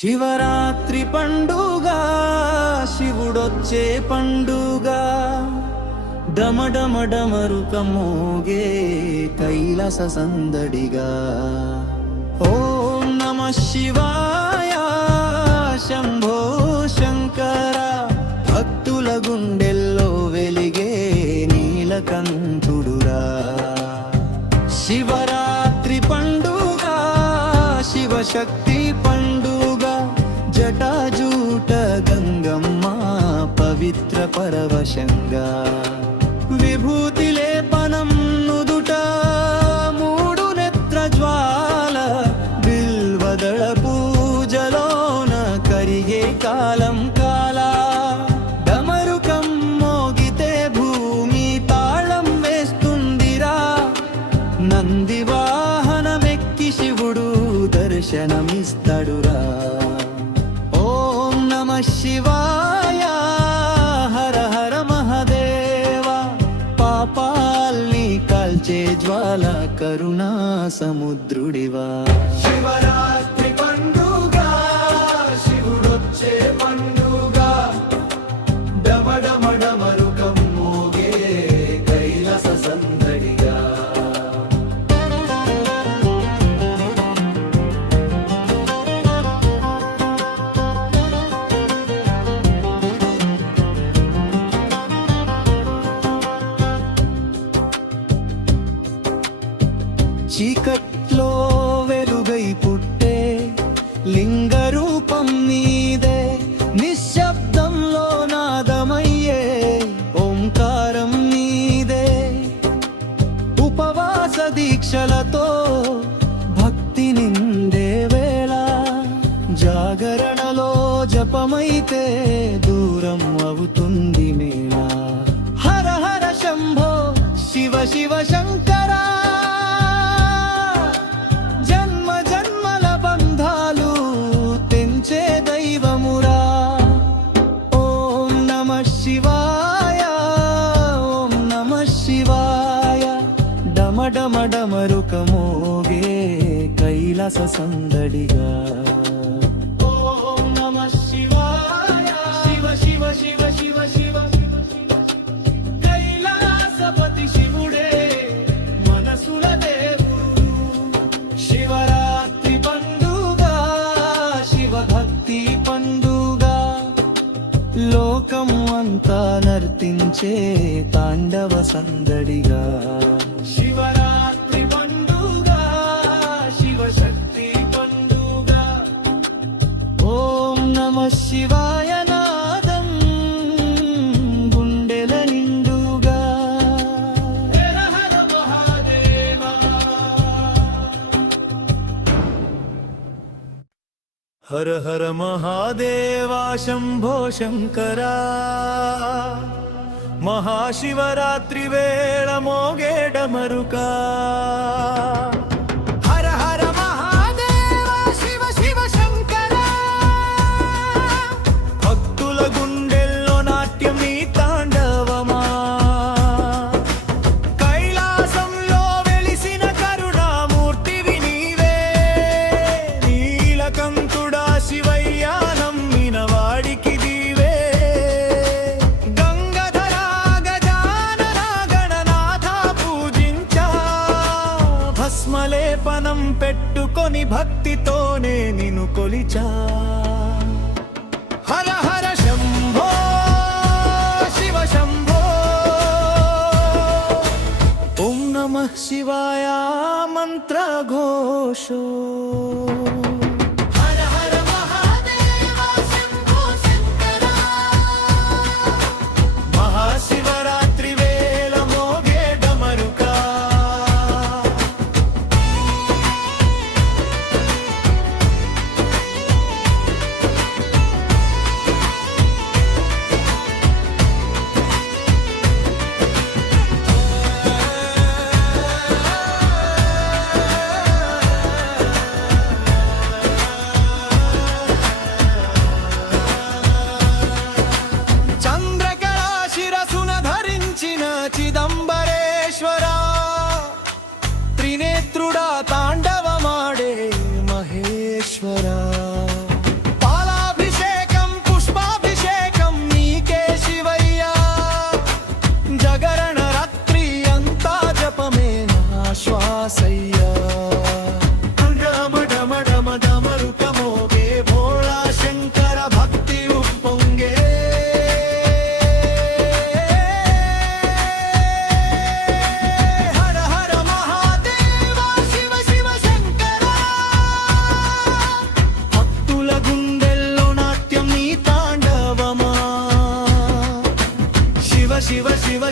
శివరాత్రి పండుగ శివుడొచ్చే పండుగ డమడమడమరుక మోగే కైలాస సందడిగా ఓం నమః శివాయ శంభో శంకర భక్తుల గుండెల్లో వెలిగే నీలకంఠుడురా శివరాత్రి పండుగ శివశక్తి పండుగ జటాజూట గంగమ్మ పవిత్ర పరవశంగా విభూతి లేపనం నుదుట మూడు నేత్ర జ్వాల బిల్వదళ పూజలోన కరిగే కాలం కాల డమరుకం మోగితే భూమి తాళం వేస్తుందిరా నంది వాహనమెక్కి శివుడు దర్శనమిస్తాడురా ఓం నమః శివాయ హర హర మహాదేవ పాపాల్ని కాల్చే జ్వాల కరుణా సముద్రుడివా శివరాత్రి పండుగ శివుడొచ్చే పండుగ డమడమడమరుకం మోగే కైలాస సందడిగా చీకట్లో వెలుగై పుట్టే లింగరూపం నీదే నిశ్శబ్దంలో నాదమయ్యే ఓంకారం నీదే ఉపవాస దీక్షలతో భక్తి నిండే వేళ జాగరణలో జపమైతే దూరం అవుతుంది మేళ హర హర శంభో శివ శివ శంకరా డమడమరుక మోగే కైలాస సందడిగా ఓం నమః శివాయ శివ శివ శివ శివ శివ కైలాసపతి శివుడే మనసుల దేవుడు శివరాత్రి పండుగ శివ భక్తి పండుగ లోకం అంతా నర్తించే తాండవ సందడిగా శివరాత్రి పండుగ శివశక్తి పండుగ ఓం నమః శివాయ నాదం గుండెల నిండుగా హర హర మహాదేవ హర హర మహాదేవ శంభో శంకరా మహాశివరాత్రి వేళ మోగే డమరుకా హర హర మహాదేవ శివ శివ శంకర భక్తుల గుండెల్లో నాట్యం నీ తాండవమా కైలాసంలో వెలిసిన కరుణామూర్తివి నీవే నీలకంఠుడా శివయ్యా నమ్మిన వాడికి భస్మలేపనం పెట్టుకొని భక్తితోనే నిన్ను కొలిచా హర హర శంభో శివ శంభో ఓం నమః శివాయ మంత్ర ఘోషో చిదంబరేశ్వరా త్రినేత్రుడా తాండవమాడే మహేశ్వరా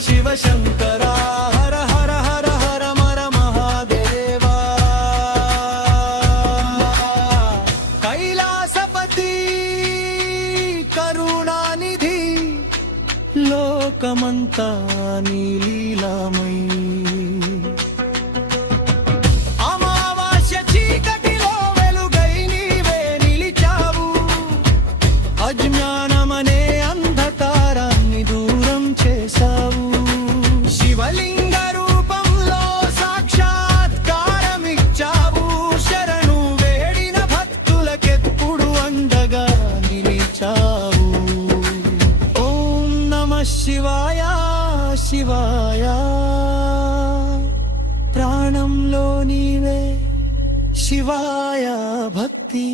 శివ శంకర హర హర హర హర మర మహాదేవా కైలాసపతి కరుణానిధి లోకమంతా నీ లీలామై అమావాస్య చీకటిలో వెలుగై నీవే నిలిచావు అజ్ఞానమనే అంధకారాన్ని దూరం చేశావు శివలింగ రూపంలో సాక్షాత్కారమిచ్చావు శరణు వేడిన భక్తులకెప్పుడు అండగా నిలిచావు ఓం నమః శివాయ శివాయ ప్రాణంలో నీవే శివాయ భక్తి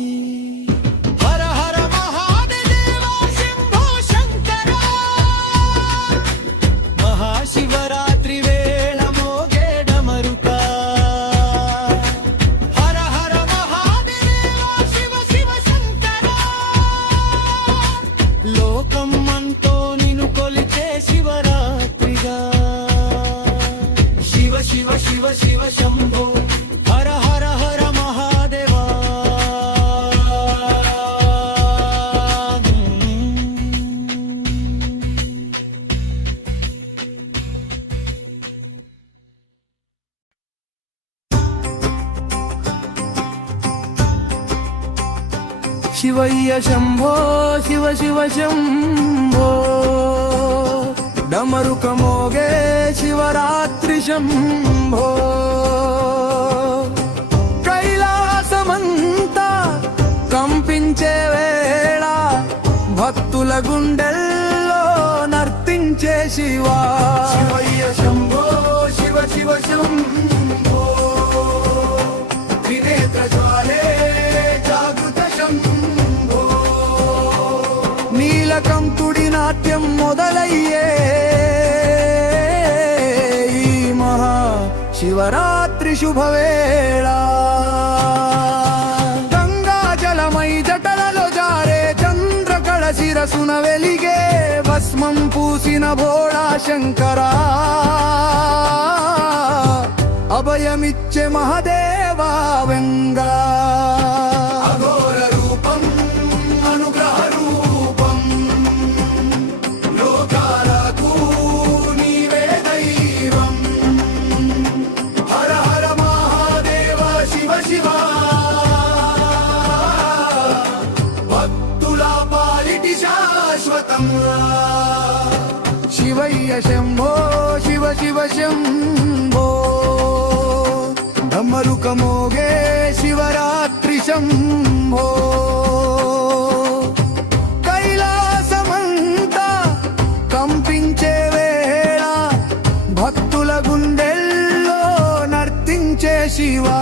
హర హర మహాదేవా శంభో శంకర మహాశివరాత్రి వేళ మోగే డమరుక హర హర మహాదేవా శివ శివ శంకర లోకం అంతో నిన్ను కొలిచే శివరాత్రిగా శివ శివ శివ శివ శంభో హర హర హర మహాదేవా శివయ్య శంభో శివ శివ శంభో డమరుక మోగే శివరాత్రి శంభో కైలాసమంతా కంపించే వేళ భక్తుల గుండెల్లో నర్తించే శివా శివయ్య శంభో శివ శివ శంభో త్రినేత్ర జ్వాలే జాగృత శంభో నీలకంఠుడి నాట్యం మొదలయ్యే ఈ మహా శివరాత్రి శుభవేళ గంగా జలమై జటలలో జారే చంద్రకళ శిరసున వెలిగే భస్మం పూసిన భోళా శంకరా అభయమిచ్చే మహదేవా వెంగా అఘోర రూపం అనుగ్రహ రూపం లోకాలకు నీవే దైవం హర హర మహాదేవ శివ శివ భక్తుల పాలిటి శాశ్వతం శివయ్య శంభో శివ శివ శంభో డమరుక మోగే శివరాత్రి శంభో కైలాసమంతా కంపించే వేళ భక్తుల గుండెల్లో నర్తించే శివా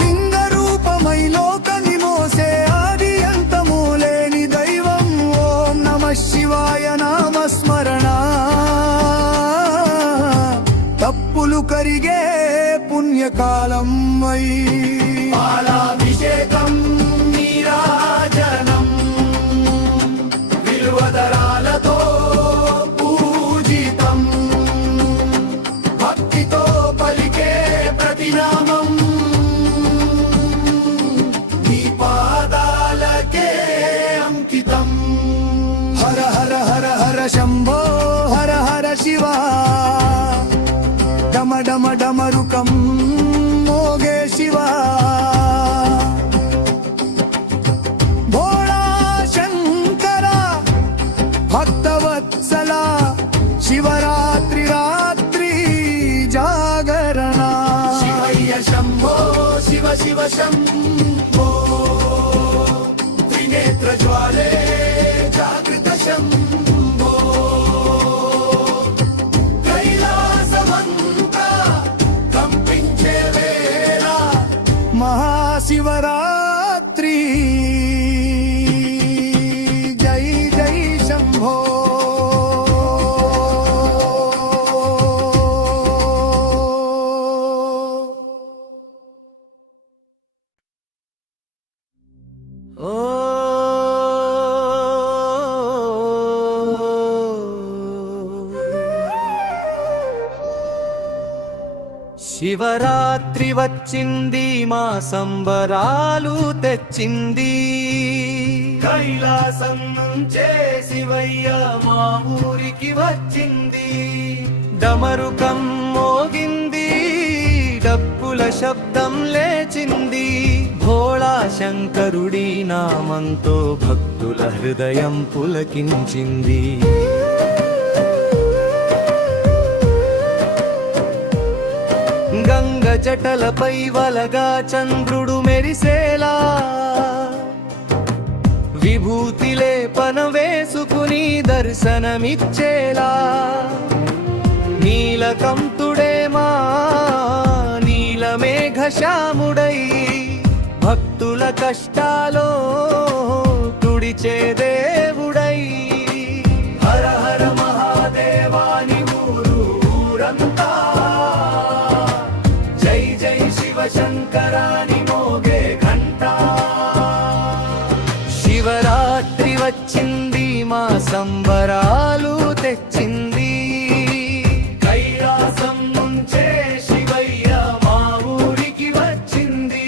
లింగ రూపమై లోకని మోసే ఆది అంతము లేని దైవం ఓం నమః శివాయ నామస్మరణ తప్పులు కరిగే పుణ్యకాలం వై పాలాభిషేకం నీరాజనం విలువదరాలతో పూజితం భక్తితో పలికే ప్రతినామం నీ పాదాలకే అంకితం హర హర హర హర శంభో హర హర శివా డమ డమ డమరుకం మోగే శివా భోళా శంకర భక్తవత్సల శివరాత్రి రాత్రి జాగరణ శివయ్య శంభో శివ శివ శంభో త్రినేత్ర జ్వాలే జాగృత శంభో కైలాసమంతా కంపించే వేళ మహాశివరాత్రి జై జై శంభో శివరాత్రి వచ్చింది మా సంబరాలు తెచ్చింది కైలాసం నుంచే శివయ్య మా ఊరికి వచ్చింది డమరుకం మోగింది డప్పుల శబ్దం లేచింది భోళా శంకరుడి నామంతో భక్తుల హృదయం పులకించింది గంగ జటలపై వలగా చంద్రుడు మెరిసేలా విభూతి లేపన వేసుకుని దర్శనమిచ్చేలా నీలకంఠుడే మా నీలమేఘశ్యాముడై భక్తుల కష్టాలో తుడిచే దేవుడై హర హర మహాదేవాని ఊరంతా జై జై శివ శంకరాని మోగే ఘంటా శివరాత్రి వచ్చింది మా సంబరాలు తెచ్చింది కైలాసం నుంచే శివయ్య మా ఊరికి వచ్చింది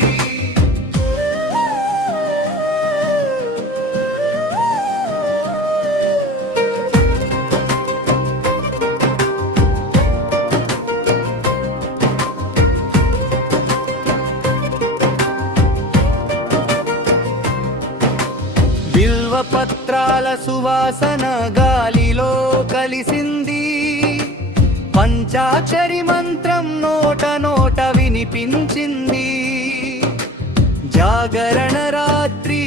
బిల్వపత్రాల సువాసన గాలిలో కలిసింది పంచాక్షరి మంత్రం నోట నోట వినిపించింది జాగరణ రాత్రి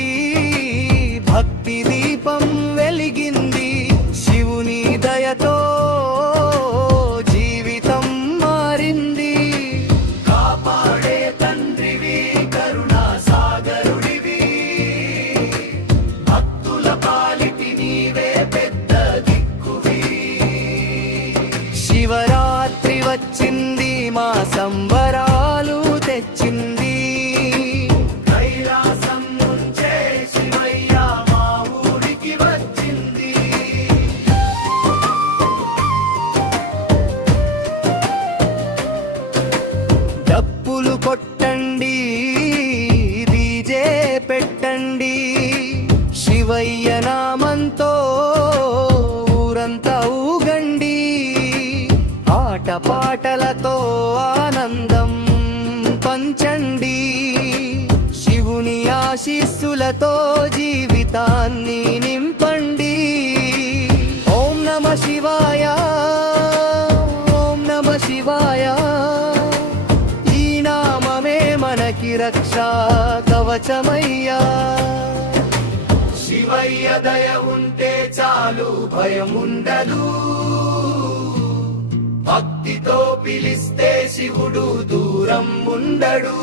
భక్తి దీపం వెలిగింది శివుని దయతో జీవితం మారింది కాపాడే తండ్రివి కరుణా సాగరుడివి భక్తుల పాలిటి నీవే పెద్ద దిక్కువి శివరాత్రి వచ్చింది మా సంబరాలు తెచ్చింది కైలాసం నుంచే శివయ్య మా ఊరికి వచ్చింది డప్పులు కొట్టండి డీజే పెట్టండి శివయ్య నామంతో ఊరంతా ఊగండి ఆటపాటలతో ఆనందం పంచండి శివుని ఆశీస్సులతో జీవితాన్ని నింపండి ఓం నమ శివాయ ఓం నమ శివాయ ఈ నామమే మనకి రక్షా కవచమయ్యా శివయ్య దయ ఉంటే చాలు భయం ఉండదు భక్తితో పిలిస్తే శివుడు దూరం ఉండడు